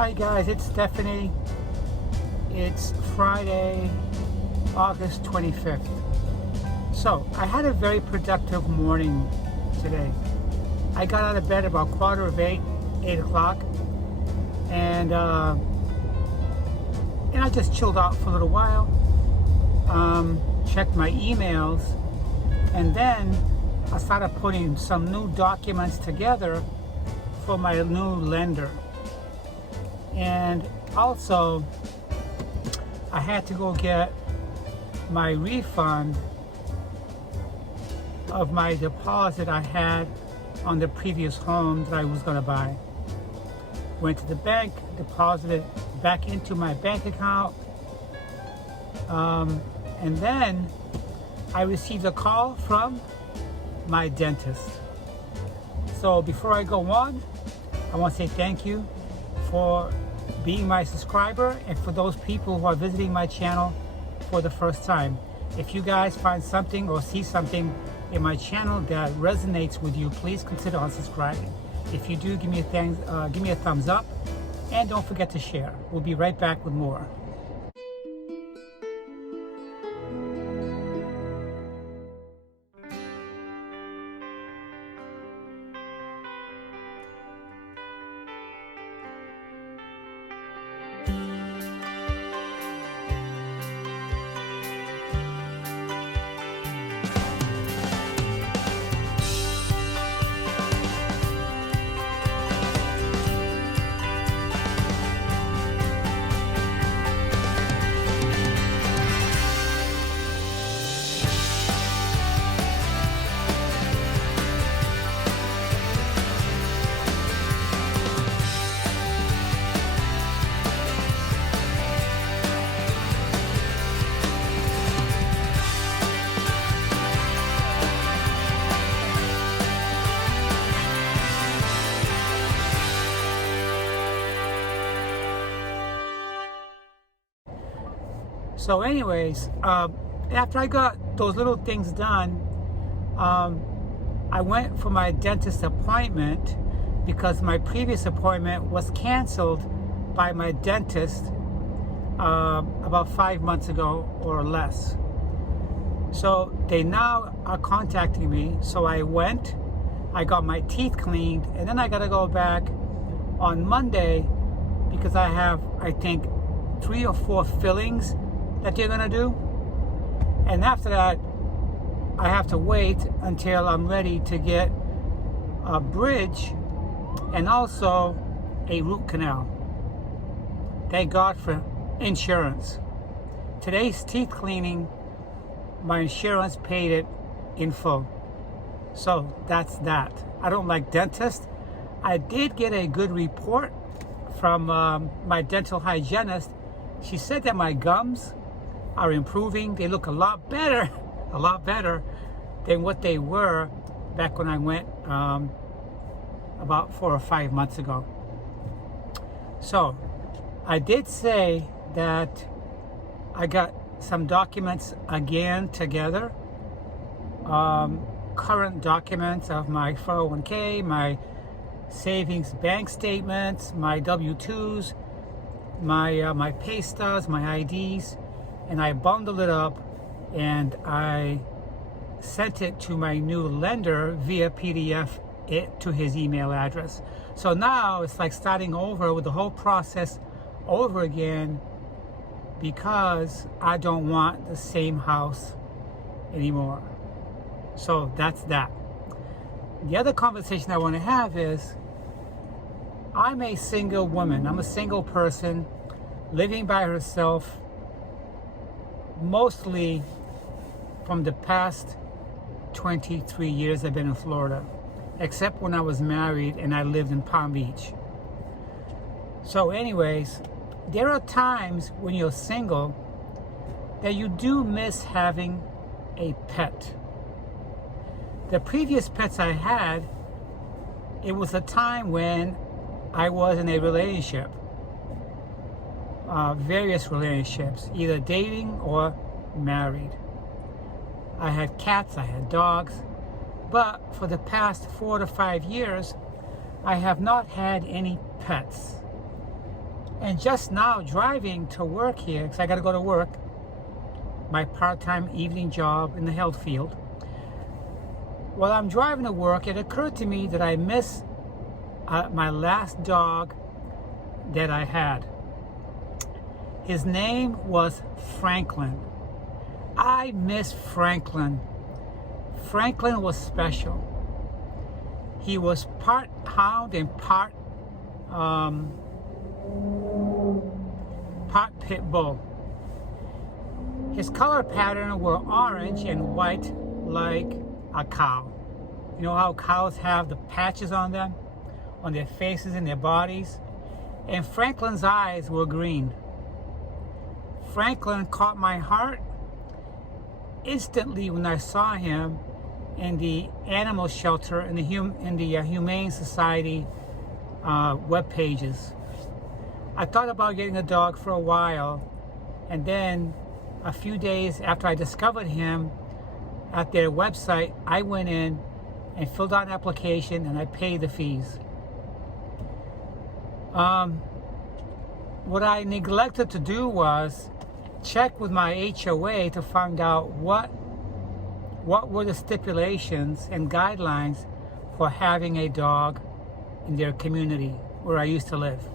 Hi guys, it's Stephanie. It's Friday, August 25th. So, I had a very productive morning today. I got out of bed about 7:45, 8 o'clock, and I just chilled out for a little while, checked my emails, and then I started putting some new documents together for my new lender. And also, I had to go get my refund of my deposit I had on the previous home that I was going to buy. Went to the bank, deposited back into my bank account, and then I received a call from my dentist. So before I go on, I want to say thank you for being my subscriber and for those people who are visiting my channel for the first time. If you guys find something or see something in my channel that resonates with you, please consider unsubscribing. If you do, give me a thumbs up, and don't forget to share. We'll be right back with more. So anyways, after I got those little things done, I went for my dentist appointment because my previous appointment was canceled by my dentist about 5 months ago or less. So they now are contacting me. So I went, I got my teeth cleaned, and then I got to go back on Monday because I have, I think, 3 or 4 fillings that they're gonna do, and after that I have to wait until I'm ready to get a bridge and also a root canal. Thank God for insurance. Today's teeth cleaning, my insurance paid it in full. So that's that. I don't like dentists. I did get a good report from my dental hygienist. She said that my gums are improving. They look a lot better than what they were back when I went about 4 or 5 months ago. So I did say that I got some documents again together, current documents of my 401k, my savings bank statements, my W-2s, my pay stubs, my IDs, and I bundled it up and I sent it to my new lender via PDF to his email address. So now it's like starting over with the whole process over again because I don't want the same house anymore. So that's that. The other conversation I want to have is, I'm a single woman. I'm a single person living by herself, mostly from the past 23 years I've been in Florida, except when I was married and I lived in Palm Beach. So anyways, there are times when you're single that you do miss having a pet. The previous pets I had, it was a time when I was in a relationship. Various relationships, either dating or married. I had cats, I had dogs, but for the past 4 to 5 years, I have not had any pets. And just now driving to work here, because I got to go to work, my part-time evening job in the health field. While I'm driving to work, it occurred to me that I miss my last dog that I had. His name was Franklin. I miss Franklin. Franklin was special. He was part hound and part pit bull. His color pattern were orange and white like a cow. You know how cows have the patches on them, on their faces and their bodies? And Franklin's eyes were green. Franklin caught my heart instantly when I saw him in the animal shelter in the Humane Society web pages. I thought about getting a dog for a while, and then a few days after I discovered him at their website, I went in and filled out an application and I paid the fees. What I neglected to do was check with my HOA to find out what were the stipulations and guidelines for having a dog in their community where I used to live.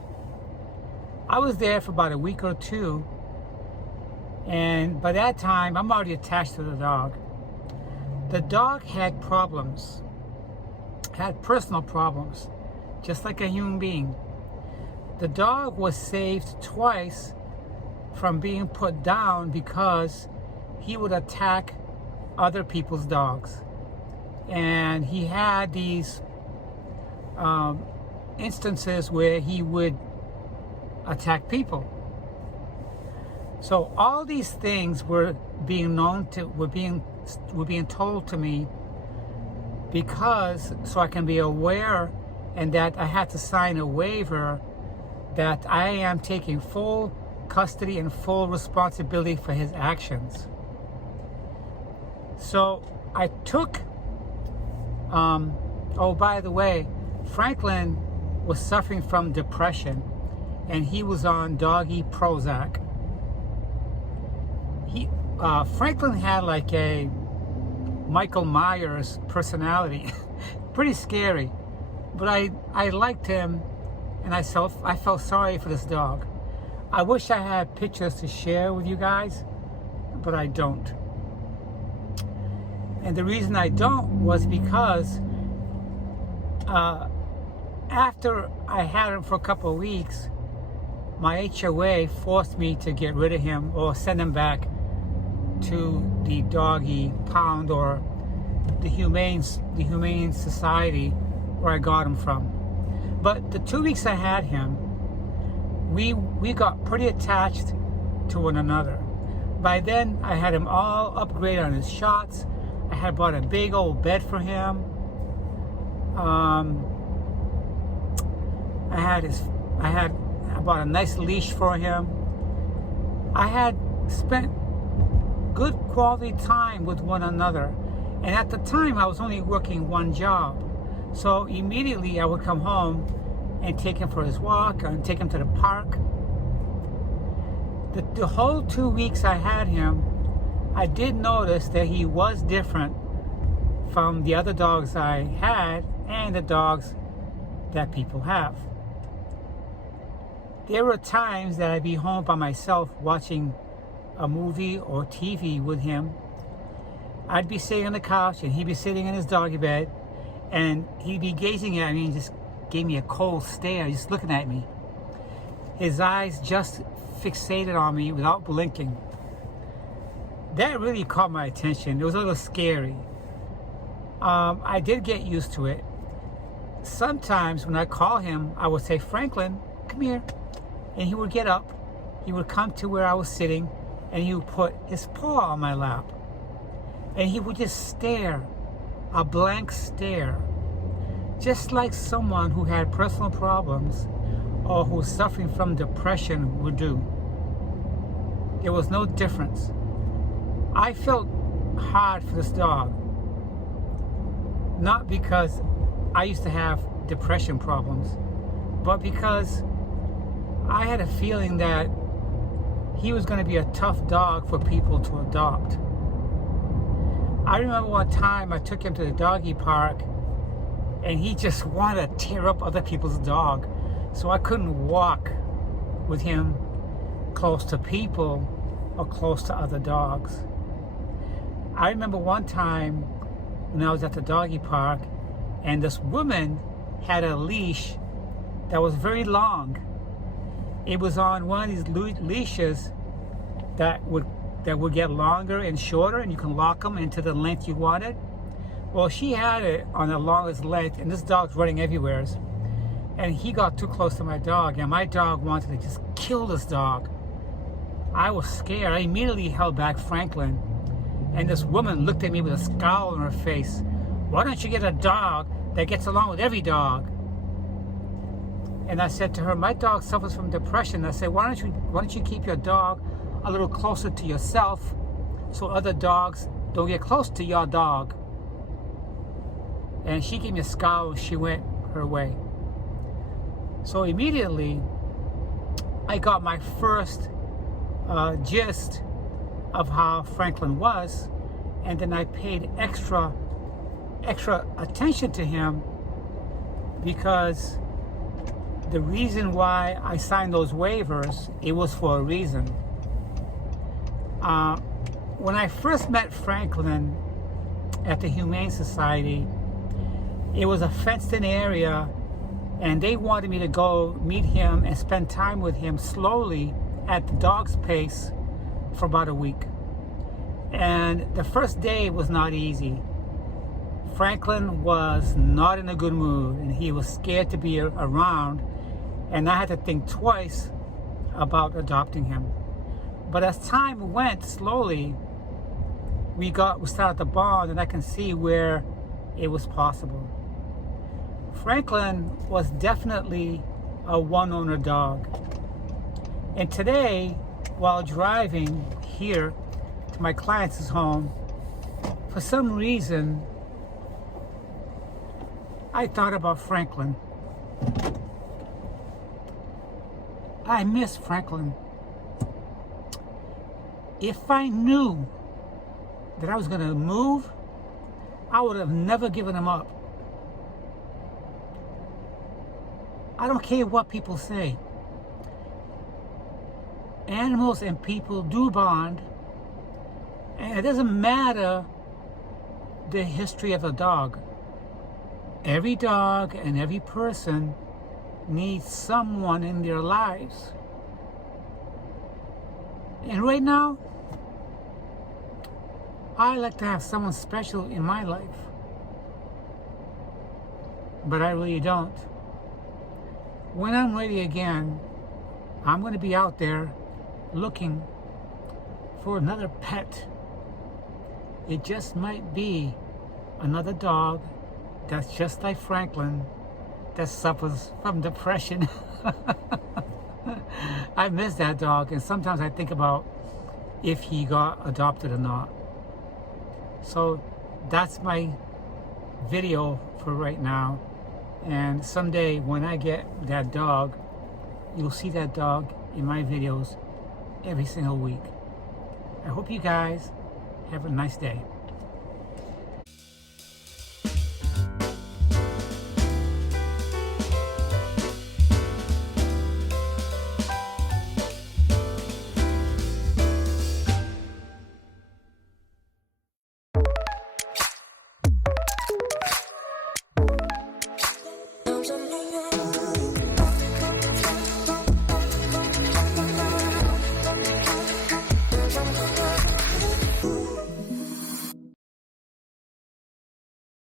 I was there for about a week or two, and by that time I'm already attached to the dog. The dog had problems, had personal problems, just like a human being. The dog was saved twice from being put down because he would attack other people's dogs. And he had these instances where he would attack people. So all these things were being told to me because so I can be aware, and that I had to sign a waiver that I am taking full custody and full responsibility for his actions. So I took, oh, by the way, Franklin was suffering from depression, and he was on doggy Prozac. Franklin had like a Michael Myers personality, pretty scary, but I liked him, and I felt sorry for this dog. I wish I had pictures to share with you guys, but I don't. And the reason I don't was because after I had him for a couple of weeks, my HOA forced me to get rid of him or send him back to the doggy pound or the Humane Society where I got him from. But the 2 weeks I had him, we got pretty attached to one another. By then, I had him all upgraded on his shots. I had bought a big old bed for him. I bought a nice leash for him. I had spent good quality time with one another. And at the time, I was only working one job. So immediately I would come home and take him for his walk and take him to the park. The whole 2 weeks I had him, I did notice that he was different from the other dogs I had and the dogs that people have. There were times that I'd be home by myself watching a movie or TV with him. I'd be sitting on the couch and he'd be sitting in his doggy bed, and he'd be gazing at me and just gave me a cold stare, just looking at me. His eyes just fixated on me without blinking. That really caught my attention. It was a little scary. I did get used to it. Sometimes when I call him, I would say, "Franklin, come here." And he would get up. He would come to where I was sitting, and he would put his paw on my lap. And he would just stare, a blank stare, just like someone who had personal problems or who was suffering from depression would do. There was no difference. I felt hard for this dog, not because I used to have depression problems, but because I had a feeling that he was going to be a tough dog for people to adopt. I remember one time I took him to the doggy park and he just wanted to tear up other people's dog. So I couldn't walk with him close to people or close to other dogs. I remember one time when I was at the doggy park and this woman had a leash that was very long. It was on one of these leashes that would get longer and shorter, and you can lock them into the length you wanted. Well, she had it on the longest length, and this dog's running everywhere. And he got too close to my dog, and my dog wanted to just kill this dog. I was scared. I immediately held back Franklin, and this woman looked at me with a scowl on her face. Why don't you get a dog that gets along with every dog? And I said to her, my dog suffers from depression. I said, why don't you keep your dog a little closer to yourself so other dogs don't get close to your dog? And she gave me a scowl and she went her way. So immediately I got my first gist of how Franklin was, and then I paid extra attention to him, because the reason why I signed those waivers, it was for a reason. When I first met Franklin at the Humane Society, it was a fenced-in area, and they wanted me to go meet him and spend time with him slowly at the dog's pace for about a week. And the first day was not easy. Franklin was not in a good mood, and he was scared to be around, and I had to think twice about adopting him. But as time went slowly, we started to bond, and I can see where it was possible. Franklin was definitely a one-owner dog. And today, while driving here to my client's home, for some reason, I thought about Franklin. I miss Franklin. If I knew that I was going to move, I would have never given him up. I don't care what people say. Animals and people do bond, and it doesn't matter the history of a dog. Every dog and every person needs someone in their lives. And right now, I like to have someone special in my life. But I really don't. When I'm ready again, I'm going to be out there looking for another pet. It just might be another dog that's just like Franklin, that suffers from depression. I miss that dog, and sometimes I think about if he got adopted or not. So that's my video for right now. And someday when I get that dog, you'll see that dog in my videos every single week. I hope you guys have a nice day.